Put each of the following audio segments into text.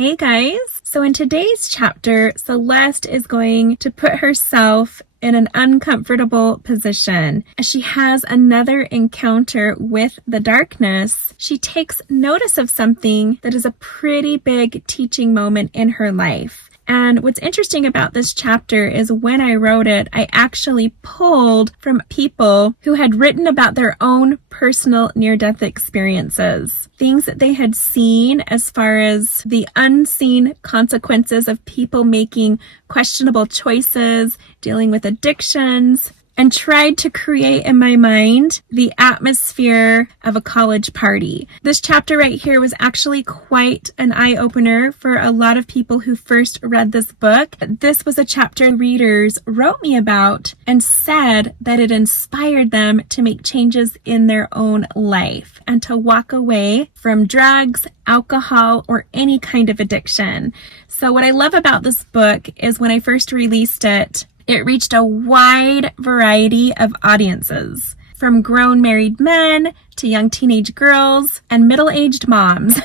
Hey guys! So in today's chapter, Celeste is going to put herself in an uncomfortable position. As she has another encounter with the darkness, she takes notice of something that is a pretty big teaching moment in her life. And what's interesting about this chapter is when I wrote it, I actually pulled from people who had written about their own personal near-death experiences. Things that they had seen as far as the unseen consequences of people making questionable choices, dealing with addictions, and tried to create in my mind the atmosphere of a college party. This chapter right here was actually quite an eye-opener for a lot of people who first read this book. This was a chapter readers wrote me about and said that it inspired them to make changes in their own life and to walk away from drugs, alcohol, or any kind of addiction. So what I love about this book is when I first released it, it reached a wide variety of audiences, from grown married men to young teenage girls and middle-aged moms.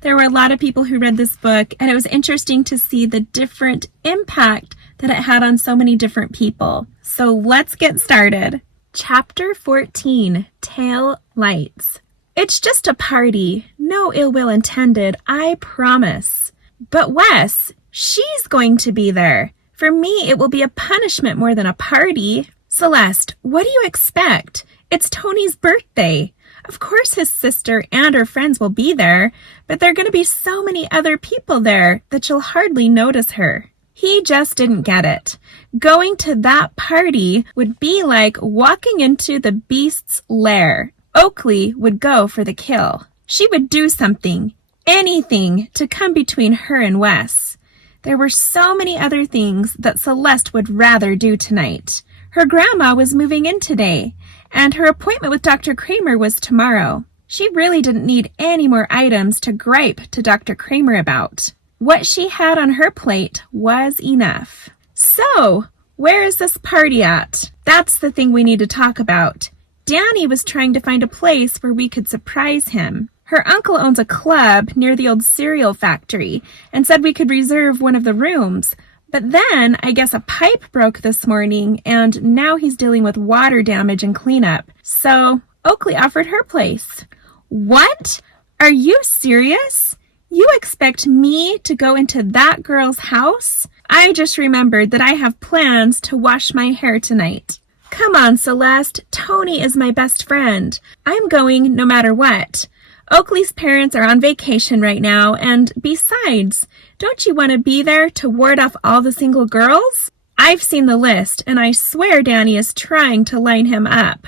There were a lot of people who read this book, and it was interesting to see the different impact that it had on so many different people. So let's get started. Chapter 14, Tail Lights. It's just a party, no ill will intended, I promise. But Wes, she's going to be there. For me, it will be a punishment more than a party. Celeste, what do you expect? It's Tony's birthday. Of course his sister and her friends will be there, but there are going to be so many other people there that you'll hardly notice her. He just didn't get it. Going to that party would be like walking into the beast's lair. Oakley would go for the kill. She would do something, anything, to come between her and Wes. There were so many other things that Celeste would rather do tonight. Her grandma was moving in today, and her appointment with Dr. Kramer was tomorrow. She really didn't need any more items to gripe to Dr. Kramer about. What she had on her plate was enough. So, where is this party at? That's the thing we need to talk about. Danny was trying to find a place where we could surprise him. Her uncle owns a club near the old cereal factory and said we could reserve one of the rooms. But then I guess a pipe broke this morning and now he's dealing with water damage and cleanup. So Oakley offered her place. What? Are you serious? You expect me to go into that girl's house? I just remembered that I have plans to wash my hair tonight. Come on, Celeste. Tony is my best friend. I'm going no matter what. Oakley's parents are on vacation right now, and besides, don't you want to be there to ward off all the single girls? I've seen the list, and I swear Danny is trying to line him up.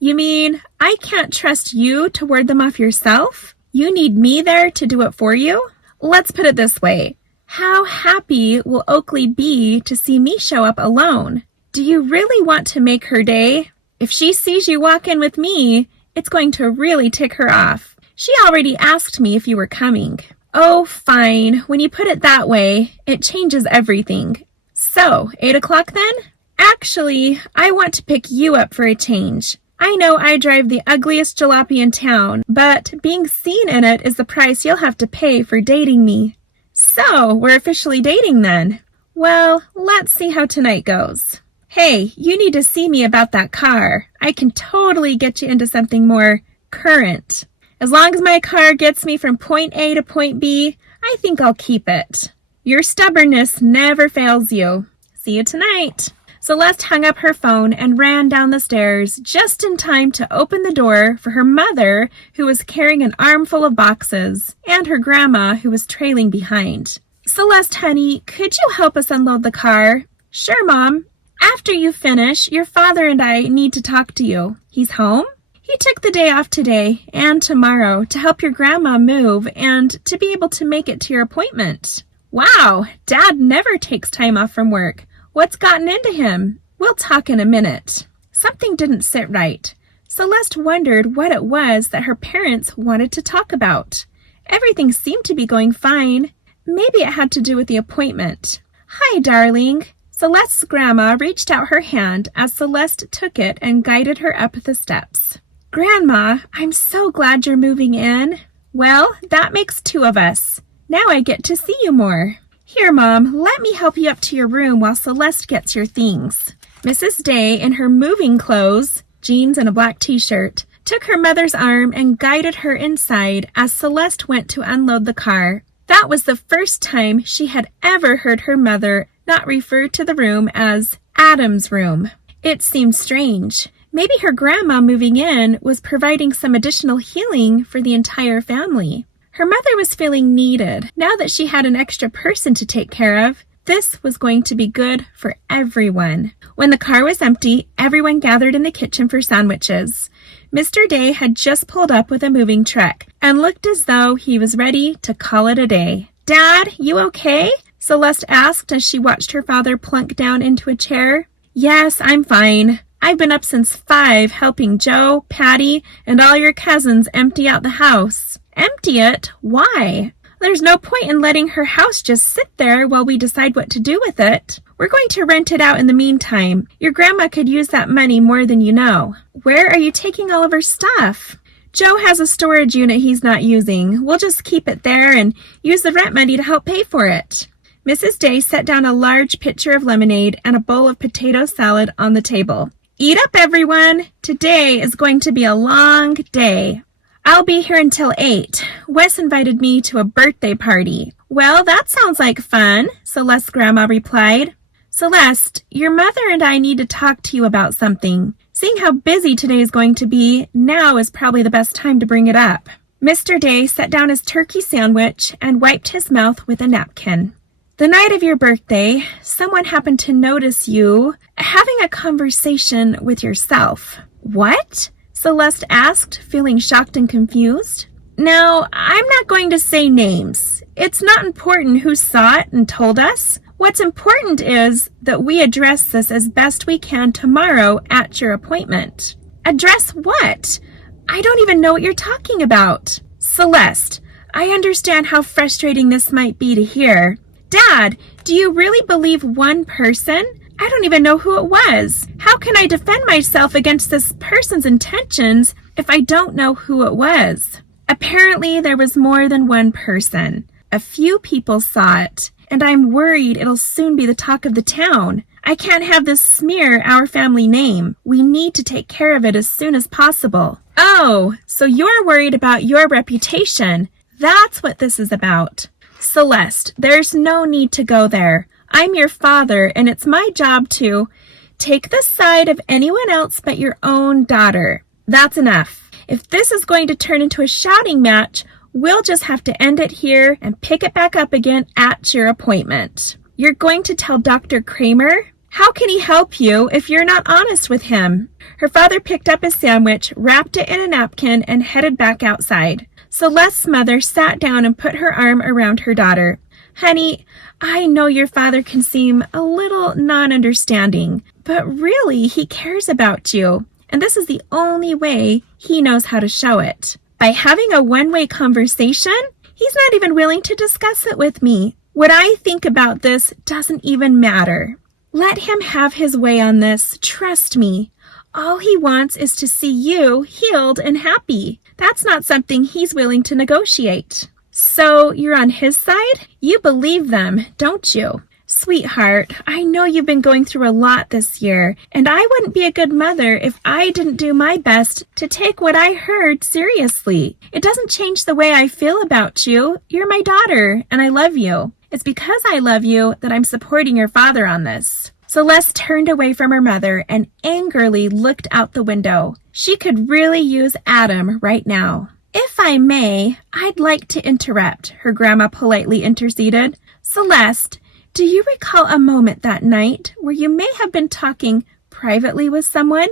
You mean I can't trust you to ward them off yourself? You need me there to do it for you? Let's put it this way. How happy will Oakley be to see me show up alone? Do you really want to make her day? If she sees you walk in with me, it's going to really tick her off. She already asked me if you were coming. Oh, fine. When you put it that way, it changes everything. So, 8 o'clock then? Actually, I want to pick you up for a change. I know I drive the ugliest jalopy in town, but being seen in it is the price you'll have to pay for dating me. So, we're officially dating then. Well, let's see how tonight goes. Hey, you need to see me about that car. I can totally get you into something more current. As long as my car gets me from point A to point B, I think I'll keep it. Your stubbornness never fails you. See you tonight. Celeste hung up her phone and ran down the stairs just in time to open the door for her mother, who was carrying an armful of boxes, and her grandma, who was trailing behind. Celeste, honey, could you help us unload the car? Sure, Mom. After you finish, your father and I need to talk to you. He's home? He took the day off today and tomorrow to help your grandma move and to be able to make it to your appointment. Wow, Dad never takes time off from work. What's gotten into him? We'll talk in a minute. Something didn't sit right. Celeste wondered what it was that her parents wanted to talk about. Everything seemed to be going fine. Maybe it had to do with the appointment. Hi, darling. Celeste's grandma reached out her hand as Celeste took it and guided her up the steps. Grandma, I'm so glad you're moving in. Well, that makes two of us. Now I get to see you more. Here, Mom, let me help you up to your room while Celeste gets your things. Mrs. Day, in her moving clothes, jeans and a black t-shirt, took her mother's arm and guided her inside as Celeste went to unload the car. That was the first time she had ever heard her mother not refer to the room as Adam's room. It seemed strange. Maybe her grandma moving in was providing some additional healing for the entire family. Her mother was feeling needed. Now that she had an extra person to take care of, this was going to be good for everyone. When the car was empty, everyone gathered in the kitchen for sandwiches. Mr. Day had just pulled up with a moving truck and looked as though he was ready to call it a day. "Dad, you okay?" Celeste asked as she watched her father plunk down into a chair. "Yes, I'm fine. I've been up since 5 helping Joe, Patty, and all your cousins empty out the house." "Empty it? Why?" "There's no point in letting her house just sit there while we decide what to do with it. We're going to rent it out in the meantime. Your grandma could use that money more than you know." "Where are you taking all of her stuff?" "Joe has a storage unit he's not using. We'll just keep it there and use the rent money to help pay for it." Mrs. Day set down a large pitcher of lemonade and a bowl of potato salad on the table. "Eat up, everyone. Today is going to be a long day." "I'll be here until 8. Wes invited me to a birthday party." "Well, that sounds like fun," Celeste's grandma replied. "Celeste, your mother and I need to talk to you about something. Seeing how busy today is going to be, now is probably the best time to bring it up." Mr. Day set down his turkey sandwich and wiped his mouth with a napkin. "The night of your birthday, someone happened to notice you having a conversation with yourself." "What?" Celeste asked, feeling shocked and confused. "Now, I'm not going to say names. It's not important who saw it and told us. What's important is that we address this as best we can tomorrow at your appointment." "Address what? I don't even know what you're talking about." "Celeste, I understand how frustrating this might be to hear. Dad, do you really believe one person? I don't even know who it was. How can I defend myself against this person's intentions if I don't know who it was?" Apparently, there was more than one person. A few people saw it, and I'm worried it'll soon be the talk of the town. I can't have this smear our family name. We need to take care of it as soon as possible. "Oh, so you're worried about your reputation. That's what this is about." "Celeste, there's no need to go there. I'm your father, and it's my job to take the side of anyone else but your own daughter. That's enough. If this is going to turn into a shouting match, we'll just have to end it here and pick it back up again at your appointment." "You're going to tell Dr. Kramer? How can he help you if you're not honest with him?" Her father picked up a sandwich, wrapped it in a napkin, and headed back outside. Celeste's mother sat down and put her arm around her daughter. "Honey, I know your father can seem a little non-understanding, but really he cares about you, and this is the only way he knows how to show it. By having a one-way conversation, he's not even willing to discuss it with me. What I think about this doesn't even matter. Let him have his way on this, trust me. All he wants is to see you healed and happy. That's not something he's willing to negotiate." "So you're on his side? You believe them, don't you?" "Sweetheart, I know you've been going through a lot this year, and I wouldn't be a good mother if I didn't do my best to take what I heard seriously. It doesn't change the way I feel about you. You're my daughter, and I love you. It's because I love you that I'm supporting your father on this." Celeste turned away from her mother and angrily looked out the window. She could really use Adam right now. "If I may, I'd like to interrupt," her grandma politely interceded. "Celeste, do you recall a moment that night where you may have been talking privately with someone?"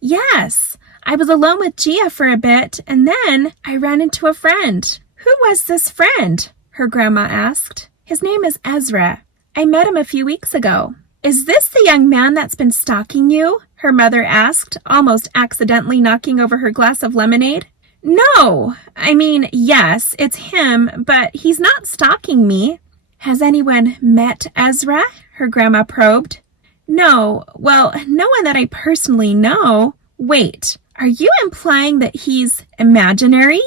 "Yes, I was alone with Gia for a bit, and then I ran into a friend." "Who was this friend?" her grandma asked. "His name is Ezra. I met him a few weeks ago." "Is this the young man that's been stalking you?" her mother asked, almost accidentally knocking over her glass of lemonade. "No, I mean, yes, it's him, but he's not stalking me." "Has anyone met Ezra?" her grandma probed. "No, well, no one that I personally know." "Wait, are you implying that he's imaginary?"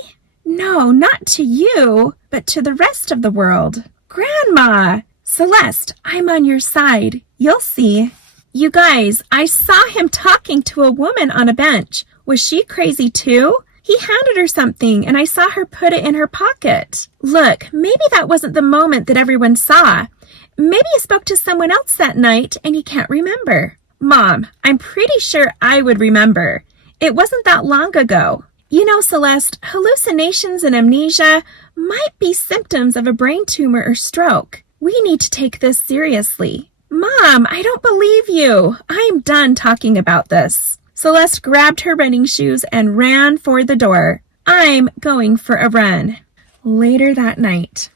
No, not to you, but to the rest of the world. Grandma! Celeste, I'm on your side. You'll see. You guys, I saw him talking to a woman on a bench. Was she crazy too? He handed her something and I saw her put it in her pocket. Look, maybe that wasn't the moment that everyone saw. Maybe he spoke to someone else that night and he can't remember. Mom, I'm pretty sure I would remember. It wasn't that long ago. You know, Celeste, hallucinations and amnesia might be symptoms of a brain tumor or stroke. We need to take this seriously. Mom, I don't believe you. I'm done talking about this. Celeste grabbed her running shoes and ran for the door. I'm going for a run. Later that night.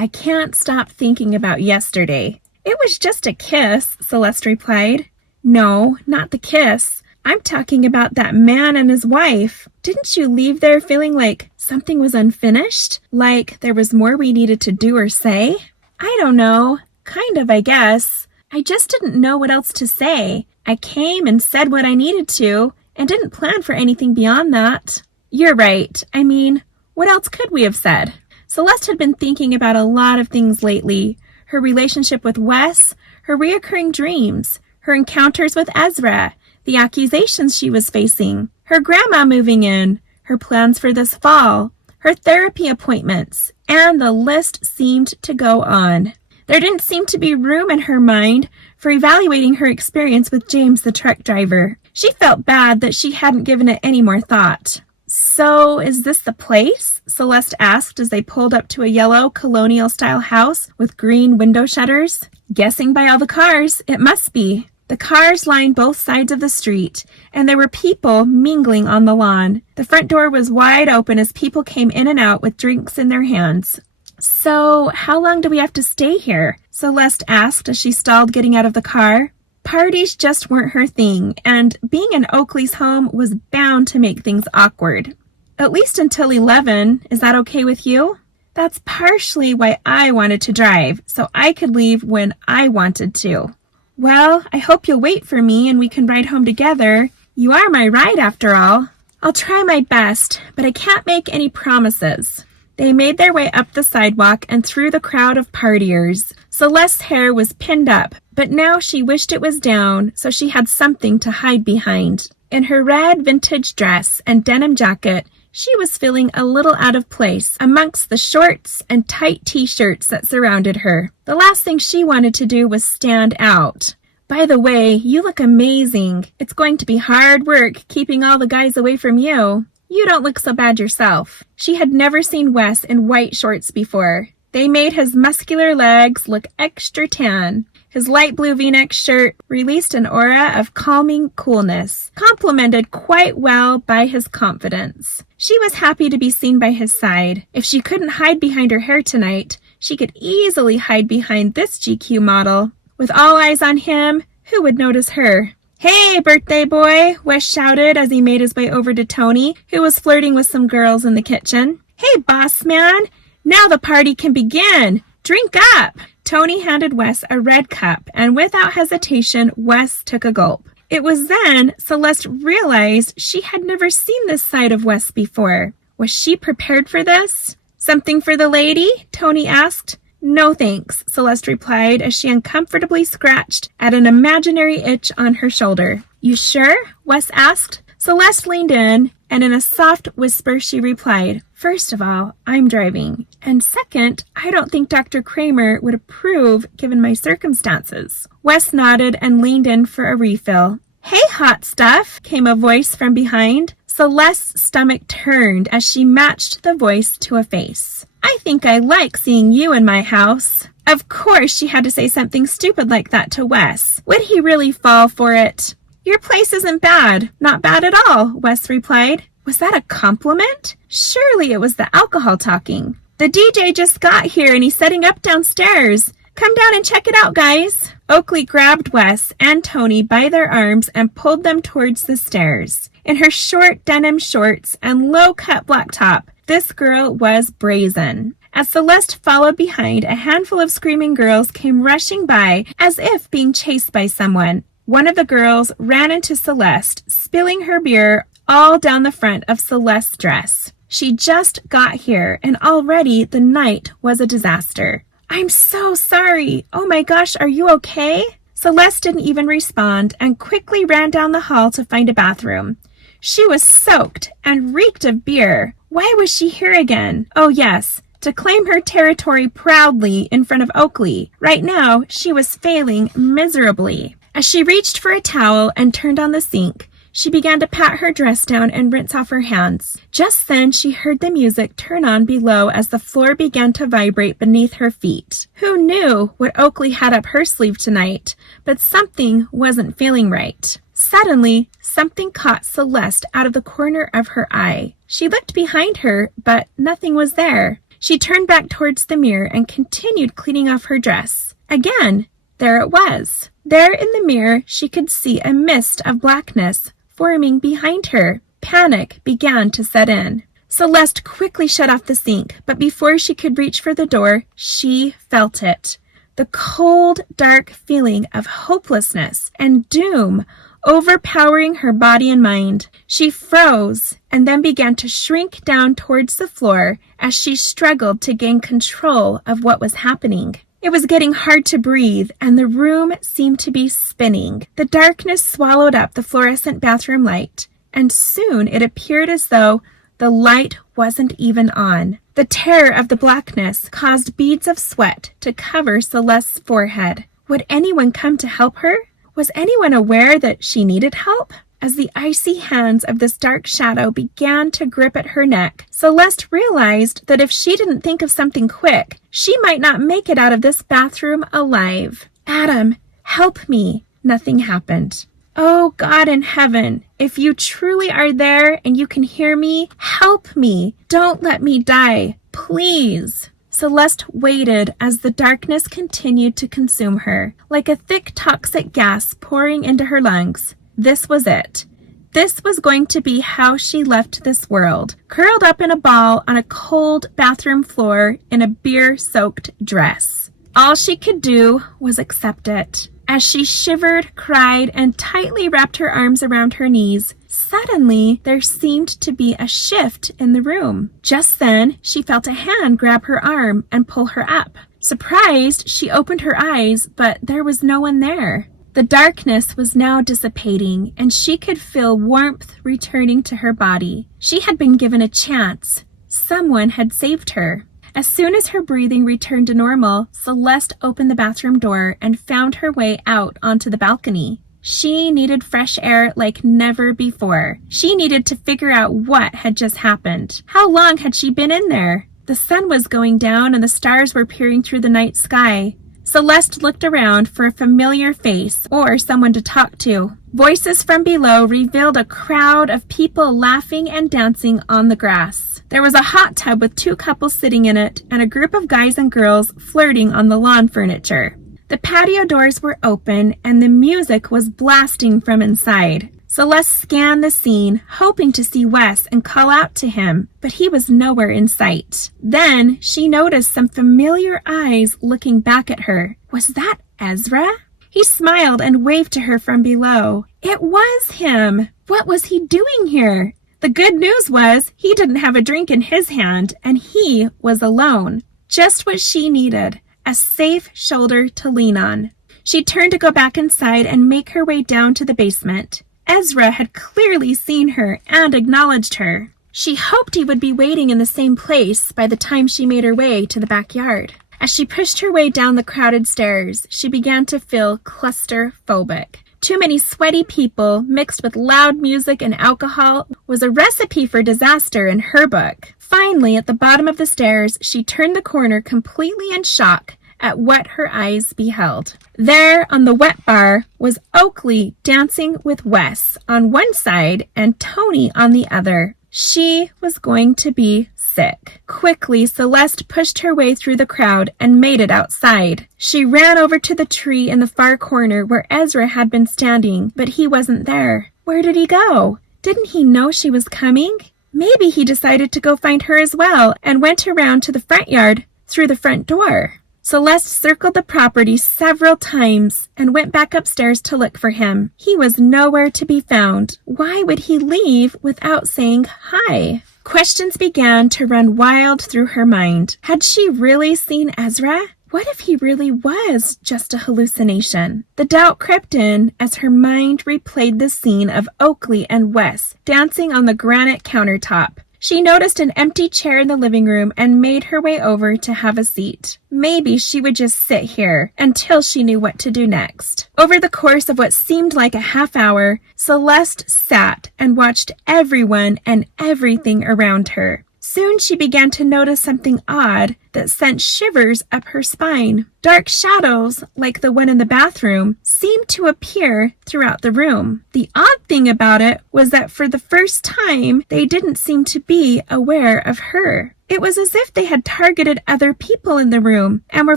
I can't stop thinking about yesterday. It was just a kiss, Celeste replied. No, not the kiss. I'm talking about that man and his wife. Didn't you leave there feeling like something was unfinished? Like there was more we needed to do or say? I don't know. Kind of, I guess. I just didn't know what else to say. I came and said what I needed to and didn't plan for anything beyond that. You're right. I mean, what else could we have said? Celeste had been thinking about a lot of things lately. Her relationship with Wes, her reoccurring dreams, her encounters with Ezra, the accusations she was facing, her grandma moving in, her plans for this fall, her therapy appointments, and the list seemed to go on. There didn't seem to be room in her mind for evaluating her experience with James the truck driver. She felt bad that she hadn't given it any more thought. So, is this the place? Celeste asked as they pulled up to a yellow colonial-style house with green window shutters. Guessing by all the cars, it must be. The cars lined both sides of the street, and there were people mingling on the lawn. The front door was wide open as people came in and out with drinks in their hands. So, how long do we have to stay here? Celeste asked as she stalled getting out of the car. Parties just weren't her thing, and being in Oakley's home was bound to make things awkward. At least until 11. Is that okay with you? That's partially why I wanted to drive, so I could leave when I wanted to. Well, I hope you'll wait for me and we can ride home together. You are my ride after all. I'll try my best, but I can't make any promises. They made their way up the sidewalk and through the crowd of partiers. Celeste's hair was pinned up, but now she wished it was down so she had something to hide behind. In her red vintage dress and denim jacket, she was feeling a little out of place amongst the shorts and tight t-shirts that surrounded her. The last thing she wanted to do was stand out. By the way, you look amazing. It's going to be hard work keeping all the guys away from you. You don't look so bad yourself. She had never seen Wes in white shorts before. They made his muscular legs look extra tan. His light blue v-neck shirt released an aura of calming coolness, complemented quite well by his confidence. She was happy to be seen by his side. If she couldn't hide behind her hair tonight, she could easily hide behind this GQ model. With all eyes on him, who would notice her? Hey, birthday boy, Wes shouted as he made his way over to Tony, who was flirting with some girls in the kitchen. Hey, boss man, now the party can begin. Drink up. Tony handed Wes a red cup, and without hesitation, Wes took a gulp. It was then Celeste realized she had never seen this side of Wes before. Was she prepared for this? Something for the lady? Tony asked. No thanks, Celeste replied as she uncomfortably scratched at an imaginary itch on her shoulder. You sure? Wes asked. Celeste leaned in, and in a soft whisper she replied, First of all, I'm driving. And second, I don't think Dr. Kramer would approve given my circumstances. Wes nodded and leaned in for a refill. Hey, hot stuff, came a voice from behind. Celeste's stomach turned as she matched the voice to a face. I think I like seeing you in my house. Of course she had to say something stupid like that to Wes. Would he really fall for it? Your place isn't bad. Not bad at all, Wes replied. Was that a compliment? Surely it was the alcohol talking. The DJ just got here and he's setting up downstairs. Come down and check it out, guys. Oakley grabbed Wes and Tony by their arms and pulled them towards the stairs. In her short denim shorts and low-cut black top, this girl was brazen. As Celeste followed behind, a handful of screaming girls came rushing by as if being chased by someone. One of the girls ran into Celeste, spilling her beer all down the front of Celeste's dress. She just got here, and already the night was a disaster. I'm so sorry. Oh my gosh, are you okay? Celeste didn't even respond and quickly ran down the hall to find a bathroom. She was soaked and reeked of beer. Why was she here again? Oh yes, to claim her territory proudly in front of Oakley. Right now, she was failing miserably. As she reached for a towel and turned on the sink, she began to pat her dress down and rinse off her hands. Just then, she heard the music turn on below as the floor began to vibrate beneath her feet. Who knew what Oakley had up her sleeve tonight? But something wasn't feeling right. Suddenly, something caught Celeste out of the corner of her eye. She looked behind her, but nothing was there. She turned back towards the mirror and continued cleaning off her dress. Again, there it was. There in the mirror, she could see a mist of blackness forming behind her. Panic began to set in. Celeste quickly shut off the sink, but before she could reach for the door, she felt it. The cold, dark feeling of hopelessness and doom overpowering her body and mind. She froze and then began to shrink down towards the floor as she struggled to gain control of what was happening. It was getting hard to breathe, and the room seemed to be spinning. The darkness swallowed up the fluorescent bathroom light, and soon it appeared as though the light wasn't even on. The terror of the blackness caused beads of sweat to cover Celeste's forehead. Would anyone come to help her? Was anyone aware that she needed help? As the icy hands of this dark shadow began to grip at her neck, Celeste realized that if she didn't think of something quick, she might not make it out of this bathroom alive. Adam, help me. Nothing happened. Oh, God in heaven, if you truly are there and you can hear me, help me. Don't let me die, please. Celeste waited as the darkness continued to consume her, like a thick toxic gas pouring into her lungs. This was it. This was going to be how she left this world, curled up in a ball on a cold bathroom floor in a beer-soaked dress. All she could do was accept it. As she shivered, cried, and tightly wrapped her arms around her knees, suddenly there seemed to be a shift in the room. Just then, she felt a hand grab her arm and pull her up. Surprised, she opened her eyes, but there was no one there. The darkness was now dissipating, and she could feel warmth returning to her body. She had been given a chance. Someone had saved her. As soon as her breathing returned to normal, Celeste opened the bathroom door and found her way out onto the balcony. She needed fresh air like never before. She needed to figure out what had just happened. How long had she been in there? The sun was going down and the stars were peering through the night sky. Celeste looked around for a familiar face or someone to talk to. Voices from below revealed a crowd of people laughing and dancing on the grass. There was a hot tub with 2 couples sitting in it and a group of guys and girls flirting on the lawn furniture. The patio doors were open and the music was blasting from inside. Celeste scanned the scene, hoping to see Wes and call out to him, but he was nowhere in sight. Then she noticed some familiar eyes looking back at her. Was that Ezra? He smiled and waved to her from below. It was him. What was he doing here? The good news was he didn't have a drink in his hand, and he was alone. Just what she needed, a safe shoulder to lean on. She turned to go back inside and make her way down to the basement. Ezra had clearly seen her and acknowledged her. She hoped he would be waiting in the same place by the time she made her way to the backyard. As she pushed her way down the crowded stairs, she began to feel claustrophobic. Too many sweaty people mixed with loud music and alcohol was a recipe for disaster in her book. Finally, at the bottom of the stairs, she turned the corner completely in shock at what her eyes beheld. There on the wet bar was Oakley dancing with Wes on one side and Tony on the other. She was going to be sick. Quickly, Celeste pushed her way through the crowd and made it outside. She ran over to the tree in the far corner where Ezra had been standing, but he wasn't there. Where did he go? Didn't he know she was coming? Maybe he decided to go find her as well and went around to the front yard through the front door. Celeste circled the property several times and went back upstairs to look for him. He was nowhere to be found. Why would he leave without saying hi? Questions began to run wild through her mind. Had she really seen Ezra? What if he really was just a hallucination? The doubt crept in as her mind replayed the scene of Oakley and Wes dancing on the granite countertop. She noticed an empty chair in the living room and made her way over to have a seat. Maybe she would just sit here until she knew what to do next. Over the course of what seemed like a half hour, Celeste sat and watched everyone and everything around her. Soon she began to notice something odd that sent shivers up her spine. Dark shadows, like the one in the bathroom, seemed to appear throughout the room. The odd thing about it was that for the first time, they didn't seem to be aware of her. It was as if they had targeted other people in the room and were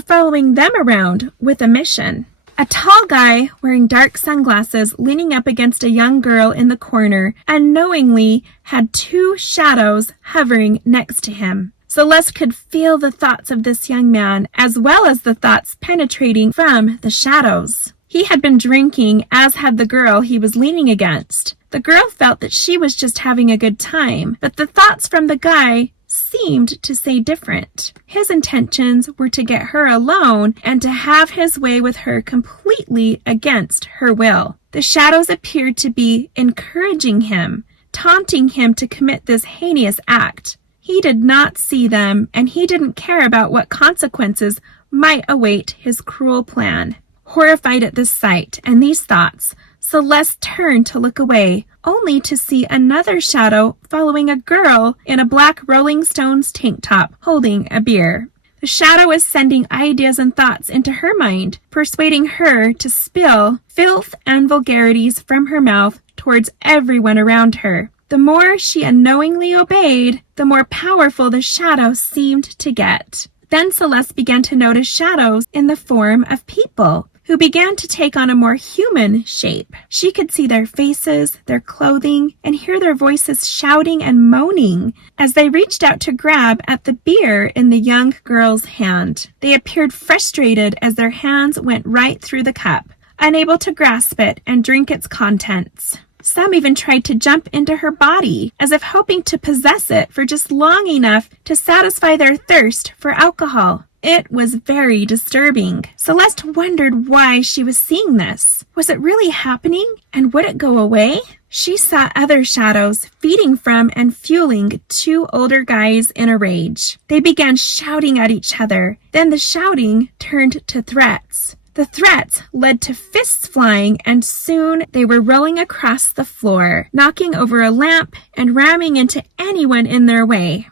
following them around with a mission. A tall guy wearing dark sunglasses leaning up against a young girl in the corner unknowingly had two shadows hovering next to him. Celeste could feel the thoughts of this young man as well as the thoughts penetrating from the shadows. He had been drinking, as had the girl he was leaning against. The girl felt that she was just having a good time, but the thoughts from the guy seemed to say different. His intentions were to get her alone and to have his way with her completely against her will. The shadows appeared to be encouraging him, taunting him to commit this heinous act. He did not see them, and he didn't care about what consequences might await his cruel plan. Horrified at this sight and these thoughts, Celeste turned to look away, only to see another shadow following a girl in a black Rolling Stones tank top holding a beer. The shadow was sending ideas and thoughts into her mind, persuading her to spill filth and vulgarities from her mouth towards everyone around her. The more she unknowingly obeyed, the more powerful the shadow seemed to get. Then Celeste began to notice shadows in the form of people, who began to take on a more human shape. She could see their faces, their clothing, and hear their voices shouting and moaning as they reached out to grab at the beer in the young girl's hand. They appeared frustrated as their hands went right through the cup, unable to grasp it and drink its contents. Some even tried to jump into her body, as if hoping to possess it for just long enough to satisfy their thirst for alcohol. It was very disturbing. Celeste wondered why she was seeing this. Was it really happening? And would it go away? She saw other shadows feeding from and fueling two older guys in a rage. They began shouting at each other. Then the shouting turned to threats. The threats led to fists flying, and soon they were rolling across the floor, knocking over a lamp and ramming into anyone in their way.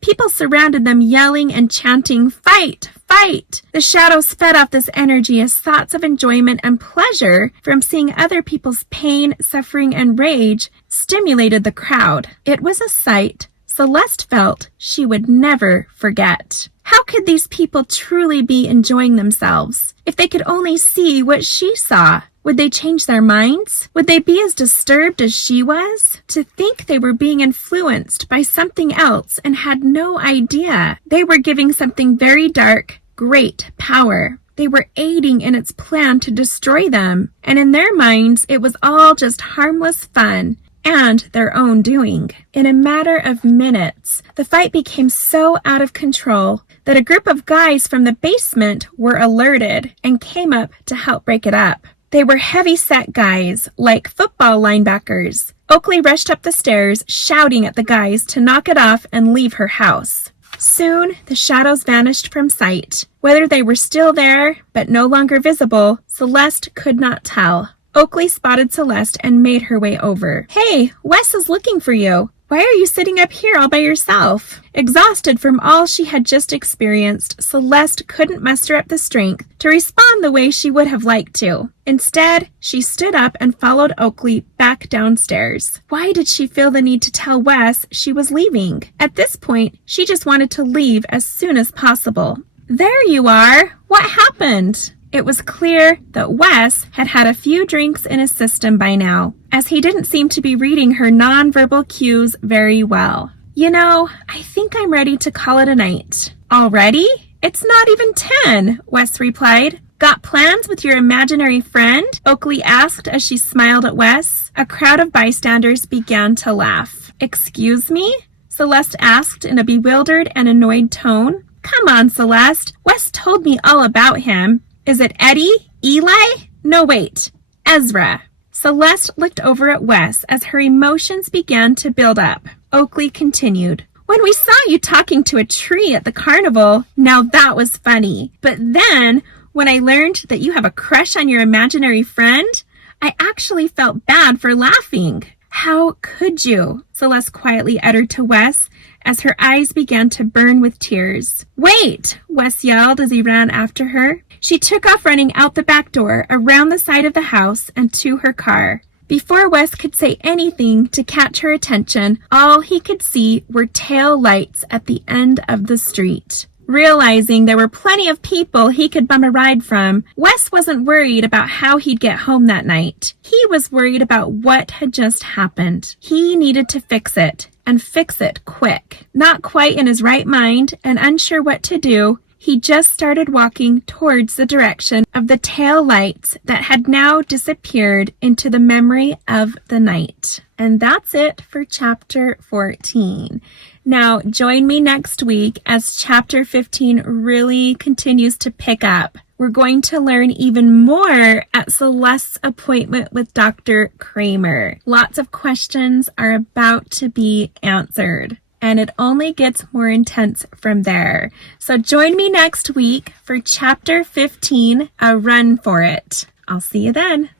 People surrounded them, yelling and chanting, "Fight! Fight!" The shadows fed off this energy as thoughts of enjoyment and pleasure from seeing other people's pain, suffering, and rage stimulated the crowd. It was a sight Celeste felt she would never forget. How could these people truly be enjoying themselves? If they could only see what she saw, would they change their minds? Would they be as disturbed as she was? To think they were being influenced by something else and had no idea. They were giving something very dark great power. They were aiding in its plan to destroy them, and in their minds it was all just harmless fun and their own doing. In a matter of minutes, the fight became so out of control that a group of guys from the basement were alerted and came up to help break it up. They were heavy-set guys, like football linebackers. Oakley rushed up the stairs, shouting at the guys to knock it off and leave her house. Soon, the shadows vanished from sight. Whether they were still there, but no longer visible, Celeste could not tell. Oakley spotted Celeste and made her way over. "Hey, Wes is looking for you. Why are you sitting up here all by yourself?" Exhausted from all she had just experienced, Celeste couldn't muster up the strength to respond the way she would have liked to. Instead, she stood up and followed Oakley back downstairs. Why did she feel the need to tell Wes she was leaving? At this point, she just wanted to leave as soon as possible. "There you are! What happened?" It was clear that Wes had had a few drinks in his system by now, as he didn't seem to be reading her nonverbal cues very well. "You know, I think I'm ready to call it a night." "Already? It's not even 10, Wes replied. Got plans with your imaginary friend? Oakley asked as she smiled at Wes. A crowd of bystanders began to laugh. Excuse me? Celeste asked in a bewildered and annoyed tone. Come on, Celeste. Wes told me all about him. Is it Eddie? Eli? No, wait. Ezra. Celeste looked over at Wes as her emotions began to build up. Oakley continued. When we saw you talking to a tree at the carnival, now that was funny. But then, when I learned that you have a crush on your imaginary friend, I actually felt bad for laughing. How could you? Celeste quietly uttered to Wes as her eyes began to burn with tears. Wait! Wes yelled as he ran after her. She took off running out the back door, around the side of the house, and to her car. Before Wes could say anything to catch her attention, all he could see were tail lights at the end of the street. Realizing there were plenty of people he could bum a ride from, Wes wasn't worried about how he'd get home that night. He was worried about what had just happened. He needed to fix it, and fix it quick. Not quite in his right mind and unsure what to do, he just started walking towards the direction of the tail lights that had now disappeared into the memory of the night. And that's it for chapter 14. Now, join me next week as chapter 15 really continues to pick up. We're going to learn even more at Celeste's appointment with Dr. Kramer. Lots of questions are about to be answered, and it only gets more intense from there. So join me next week for chapter 15, A Run for It. I'll see you then.